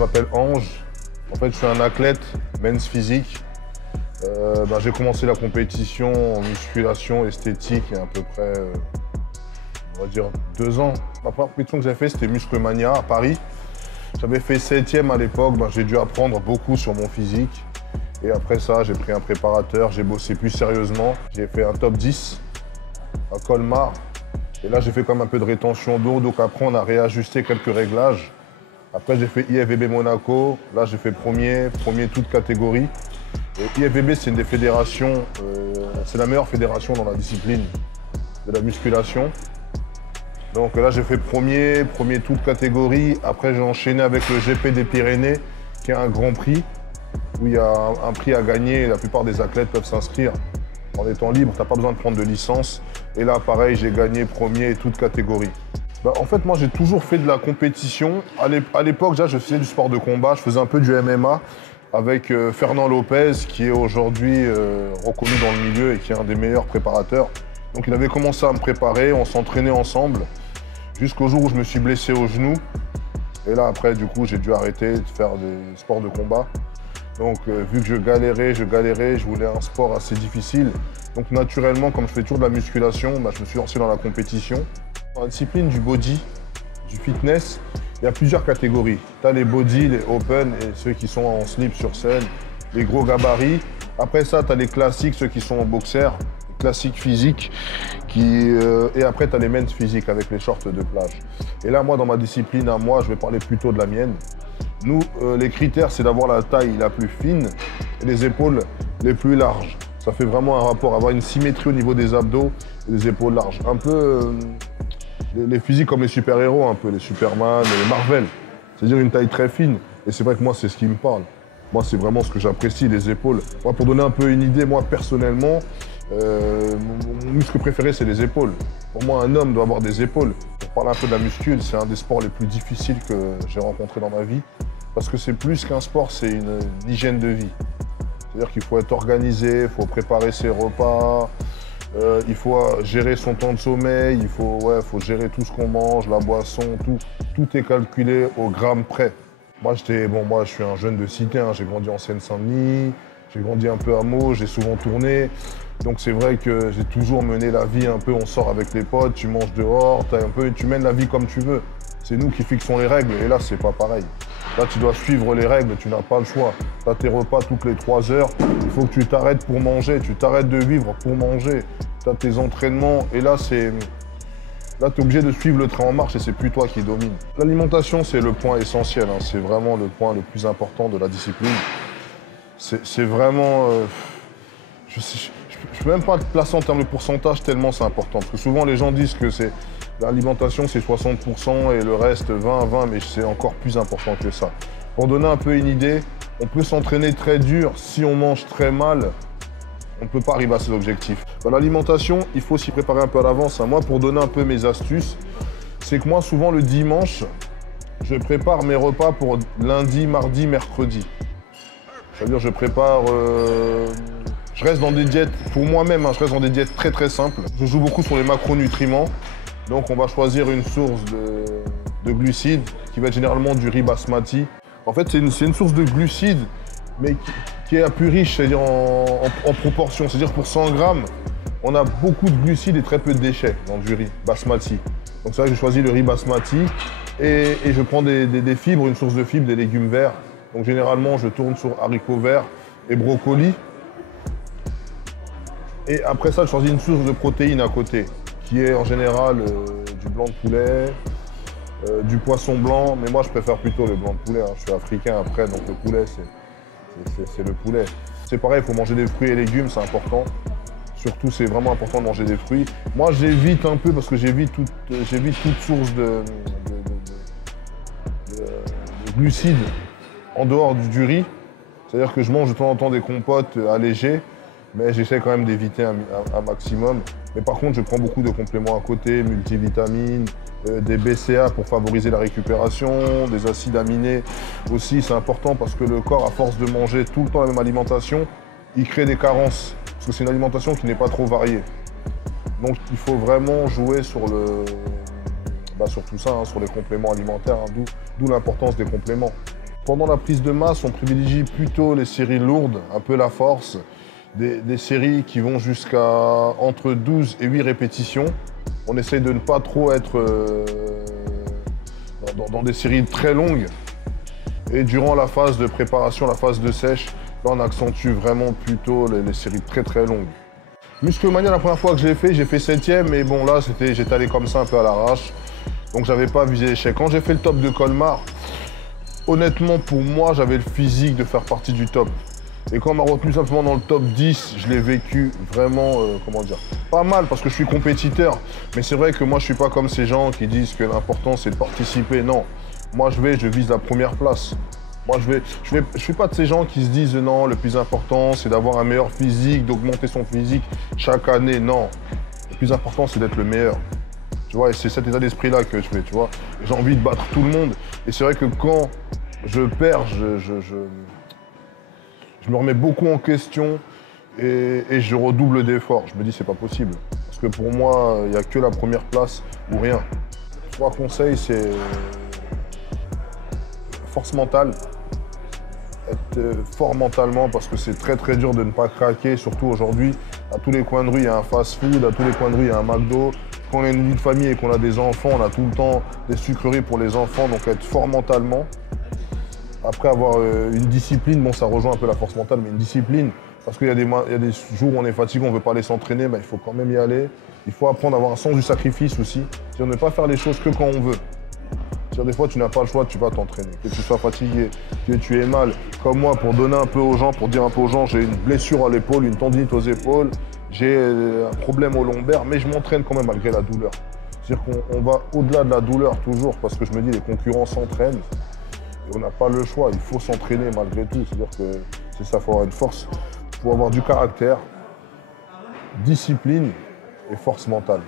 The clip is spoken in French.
je m'appelle Ange. En fait, je suis un athlète, men's physique. J'ai commencé la compétition en musculation esthétique il y a à peu près, on va dire, 2 ans. La première compétition que j'ai faite, c'était Musclemania à Paris. J'avais fait 7e à l'époque, j'ai dû apprendre beaucoup sur mon physique. Et après ça, j'ai pris un préparateur, j'ai bossé plus sérieusement. J'ai fait un top 10 à Colmar. Et là, j'ai fait comme un peu de rétention d'eau, donc après, on a réajusté quelques réglages. Après, j'ai fait IFBB Monaco. Là, j'ai fait premier toute catégorie. Et IFBB, c'est une des fédérations, c'est la meilleure fédération dans la discipline de la musculation. Donc là, j'ai fait premier toute catégorie. Après, j'ai enchaîné avec le GP des Pyrénées, qui est un grand prix, où il y a un prix à gagner. La plupart des athlètes peuvent s'inscrire en étant libre. Tu n'as pas besoin de prendre de licence. Et là, pareil, j'ai gagné premier toute catégorie. En fait, moi, j'ai toujours fait de la compétition. À l'époque, déjà, je faisais du sport de combat. Je faisais un peu du MMA avec Fernand Lopez, qui est aujourd'hui reconnu dans le milieu et qui est un des meilleurs préparateurs. Donc, il avait commencé à me préparer. On s'entraînait ensemble jusqu'au jour où je me suis blessé au genou. Et là, après, du coup, j'ai dû arrêter de faire des sports de combat. Donc, vu que je galérais, je voulais un sport assez difficile. Donc, naturellement, comme je fais toujours de la musculation, je me suis lancé dans la compétition. Dans la discipline du body, du fitness, il y a plusieurs catégories. Tu as les body, les open et ceux qui sont en slip sur scène, les gros gabarits. Après ça, tu as les classiques, ceux qui sont en boxer, les classiques physiques. Et après, tu as les men's physiques avec les shorts de plage. Et là, moi, dans ma discipline, je vais parler plutôt de la mienne. Nous, les critères, c'est d'avoir la taille la plus fine et les épaules les plus larges. Ça fait vraiment un rapport, avoir une symétrie au niveau des abdos et des épaules larges. Un peu les physiques comme les super-héros, un peu les Superman, les Marvel. C'est-à-dire une taille très fine. Et c'est vrai que moi, c'est ce qui me parle. Moi, c'est vraiment ce que j'apprécie, les épaules. Moi, pour donner un peu une idée, moi, personnellement, mon muscle préféré, c'est les épaules. Pour moi, un homme doit avoir des épaules. Pour parler un peu de la muscule, c'est un des sports les plus difficiles que j'ai rencontré dans ma vie. Parce que c'est plus qu'un sport, c'est une hygiène de vie. C'est-à-dire qu'il faut être organisé, il faut préparer ses repas, il faut gérer son temps de sommeil, il faut gérer tout ce qu'on mange, la boisson, tout est calculé au gramme près. Moi, je suis un jeune de cité, j'ai grandi en Seine-Saint-Denis, j'ai grandi un peu à Meaux, j'ai souvent tourné. Donc c'est vrai que j'ai toujours mené la vie un peu, on sort avec les potes, tu manges dehors, tu mènes la vie comme tu veux. C'est nous qui fixons les règles et là, c'est pas pareil. Là, tu dois suivre les règles, tu n'as pas le choix. Tu as tes repas toutes les 3 heures, il faut que tu t'arrêtes pour manger, tu t'arrêtes de vivre pour manger. Tu as tes entraînements et là, tu es obligé de suivre le train en marche et c'est plus toi qui domine. L'alimentation, c'est le point essentiel, c'est vraiment le point le plus important de la discipline. C'est vraiment... je ne peux même pas te placer en termes de pourcentage tellement c'est important. Parce que souvent, les gens disent que l'alimentation, c'est 60% et le reste 20, mais c'est encore plus important que ça. Pour donner un peu une idée, on peut s'entraîner très dur. Si on mange très mal, on ne peut pas arriver à ses objectifs. Dans l'alimentation, il faut s'y préparer un peu à l'avance. Moi, pour donner un peu mes astuces, c'est que moi, souvent, le dimanche, je prépare mes repas pour lundi, mardi, mercredi. C'est-à-dire, je prépare... je reste dans des diètes, pour moi-même, je reste dans des diètes très très simples. Je joue beaucoup sur les macronutriments. Donc on va choisir une source de glucides qui va être généralement du riz basmati. En fait, c'est une source de glucides, mais qui est la plus riche, c'est-à-dire en proportion. C'est-à-dire pour 100 grammes, on a beaucoup de glucides et très peu de déchets dans du riz basmati. Donc c'est vrai que j'ai choisi le riz basmati et je prends des fibres, une source de fibres, des légumes verts. Donc généralement, je tourne sur haricots verts et brocolis. Et après ça, je choisis une source de protéines à côté, qui est en général du blanc de poulet, du poisson blanc, mais moi je préfère plutôt le blanc de poulet, je suis africain après, donc le poulet c'est le poulet. C'est pareil, il faut manger des fruits et légumes, c'est important. Surtout, c'est vraiment important de manger des fruits. Moi j'évite un peu parce que j'évite toute source de glucides en dehors du riz. C'est-à-dire que je mange de temps en temps des compotes allégées, mais j'essaie quand même d'éviter un maximum. Mais par contre, je prends beaucoup de compléments à côté, multivitamines, des BCA pour favoriser la récupération, des acides aminés aussi, c'est important parce que le corps, à force de manger tout le temps la même alimentation, il crée des carences, parce que c'est une alimentation qui n'est pas trop variée. Donc il faut vraiment jouer sur tout ça, sur les compléments alimentaires, d'où l'importance des compléments. Pendant la prise de masse, on privilégie plutôt les séries lourdes, un peu la force, des séries qui vont jusqu'à entre 12 et 8 répétitions. On essaye de ne pas trop être dans des séries très longues. Et durant la phase de préparation, la phase de sèche, là on accentue vraiment plutôt les séries très très longues. Musclemania, la première fois que j'ai fait 7e, mais bon là j'étais allé comme ça un peu à l'arrache. Donc j'avais pas visé l'échec. Quand j'ai fait le top de Colmar, honnêtement pour moi j'avais le physique de faire partie du top. Et quand on m'a retenu simplement dans le top 10, je l'ai vécu vraiment, comment dire, pas mal parce que je suis compétiteur. Mais c'est vrai que moi je suis pas comme ces gens qui disent que l'important c'est de participer. Non, moi je vise la première place. Moi je suis pas de ces gens qui se disent non, le plus important c'est d'avoir un meilleur physique, d'augmenter son physique chaque année. Non, le plus important c'est d'être le meilleur. Tu vois, et c'est cet état d'esprit-là que je fais, tu vois. J'ai envie de battre tout le monde. Et c'est vrai que quand je perds, je me remets beaucoup en question et je redouble d'efforts. Je me dis, c'est pas possible. Parce que pour moi, il n'y a que la première place ou rien. 3 conseils, c'est force mentale. Être fort mentalement parce que c'est très très dur de ne pas craquer, surtout aujourd'hui. À tous les coins de rue, il y a un fast-food, à tous les coins de rue, il y a un McDo. Quand on a une vie de famille et qu'on a des enfants, on a tout le temps des sucreries pour les enfants, donc être fort mentalement. Après, avoir une discipline, bon, ça rejoint un peu la force mentale, mais une discipline, parce qu'il y a des jours où on est fatigué, on ne veut pas aller s'entraîner, il faut quand même y aller. Il faut apprendre à avoir un sens du sacrifice aussi, c'est-à-dire ne pas faire les choses que quand on veut. C'est-à-dire des fois, tu n'as pas le choix, tu vas t'entraîner, que tu sois fatigué, que tu aies mal. Comme moi, pour donner un peu aux gens, pour dire un peu aux gens, j'ai une blessure à l'épaule, une tendinite aux épaules, j'ai un problème au lombaire, mais je m'entraîne quand même malgré la douleur. C'est-à-dire qu'on va au-delà de la douleur toujours, parce que je me dis, les concurrents s'entraînent. On n'a pas le choix, il faut s'entraîner malgré tout. C'est-à-dire que c'est ça, il faut avoir une force, il faut avoir du caractère, discipline et force mentale.